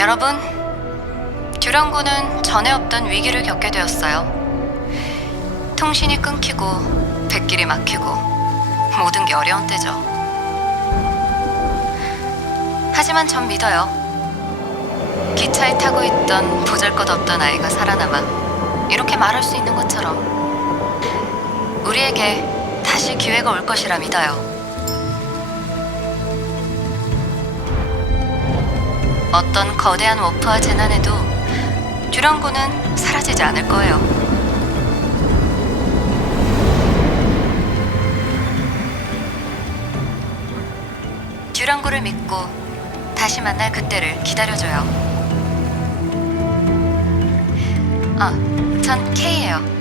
여러분, 듀랑고는 전에 없던 위기를 겪게 되었어요. 통신이 끊기고 백길이 막히고 모든 게 어려운 때죠. 하지만 전 믿어요. 기차에 타고 있던 보잘것없던 아이가 살아남아 이렇게 말할 수 있는 것처럼 우리에게 다시 기회가 올 것이라 믿어요. 어떤 거대한 워프와 재난에도 듀랑고는 사라지지 않을 거예요. 듀랑고를 믿고 다시 만날 그때를 기다려줘요. 아, 전 K예요.